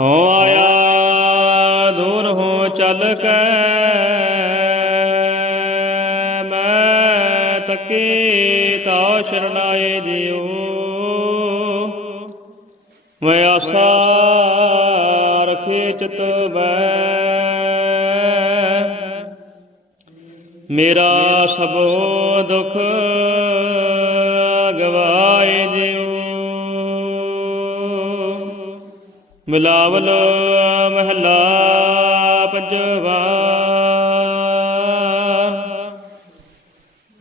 ਹੋ ਆਇਆ ਦੂਰ ਹੋ ਚੱਲ ਕੇ। ਮੈਂ ਤੱਕੀ ਤਾ ਸ਼ਰਨਾਏ ਜਿਉ ਮੈਂ ਆਸਾ ਰਖੇ ਚਿਤ ਬੈ ਮੇਰਾ ਸਭੋ ਦੁਖ ਗਵਾਏ ਜਿਉ ਮਿਲਾਵਲ ਮਹਲਾ ਪੰਜਵਾ।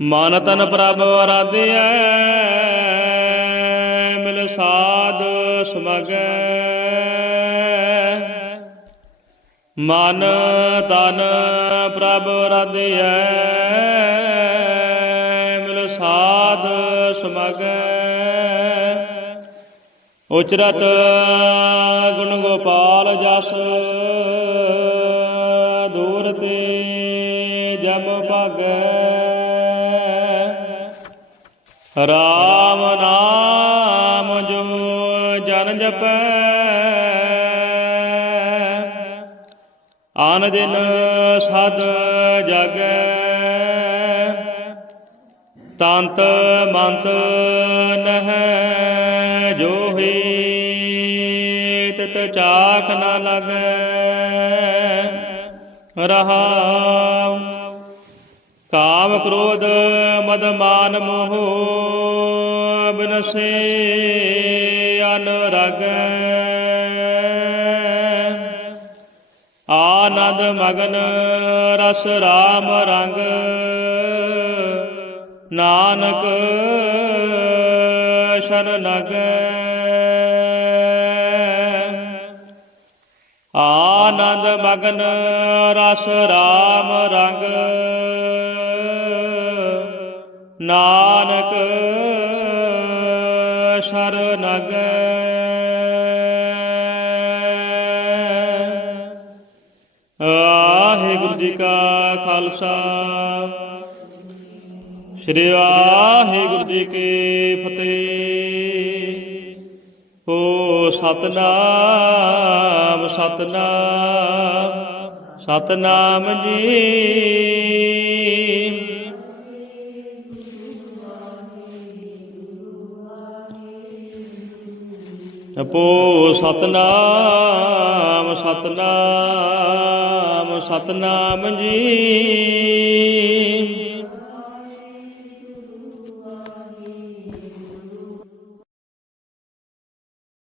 ਮਨ ਤਨ ਪ੍ਰਭ ਆਰਾਧਿਆ ਮਿਲ ਸਾਧ ਸਮਗੈ। ਮਨ ਤਨ ਪ੍ਰਭ ਆਰਾਧਿਆ ਮਿਲ ਸਾਧ ਸਮਗੈ। ਉਚਰਤ ਗੁਣ ਗੋਪਾਲ ਜਸ, ਦੂਰ ਤੇ ਜਮ ਭਾਗੈ। ਰਾਮ ਨਾਮ ਜੋ ਜਨ ਜਪੈ, ਆਨ ਦਿਨ ਸਦ ਜਾਗੈ। ਤੰਤ ਮੰਤ ਨਹ ਜੋ ਹੀ ਤਿਤ ਚਾਖ ਨ ਲਗੈ ਰਹਾਉ। ਕਾਮ ਕ੍ਰੋਧ ਮਦ ਮਾਨ ਮੋਹ, ਬਿਨਸੇ ਅਨਰਗ ਆਨੰਦ ਮਗਨ ਰਸ ਰਾਮ ਰੰਗ ਨਾਨਕ ਸ਼ਨ ਨਗੈ। ਆਨੰਦ ਮਗਨ ਰਸ ਰਾਮ ਰੰਗ। ਨਾਨਕ ਸ਼ਰਨ ਗੈ ਵਾਹਿਗੁਰੂ ਜੀ ਕਾ ਖਾਲਸਾ। ਸ੍ਰੀ ਵਾਹਿਗੁਰੂ ਜੀ ਕੀ ਫਤਿਹ। ਓ ਸਤਨਾਮ ਸਤਨਾਮ ਸਤਨਾਮ ਜੀ। ਜਪੋ ਸਤਨਾਮ ਸਤਨਾਮ ਸਤਨਾਮ ਜੀ।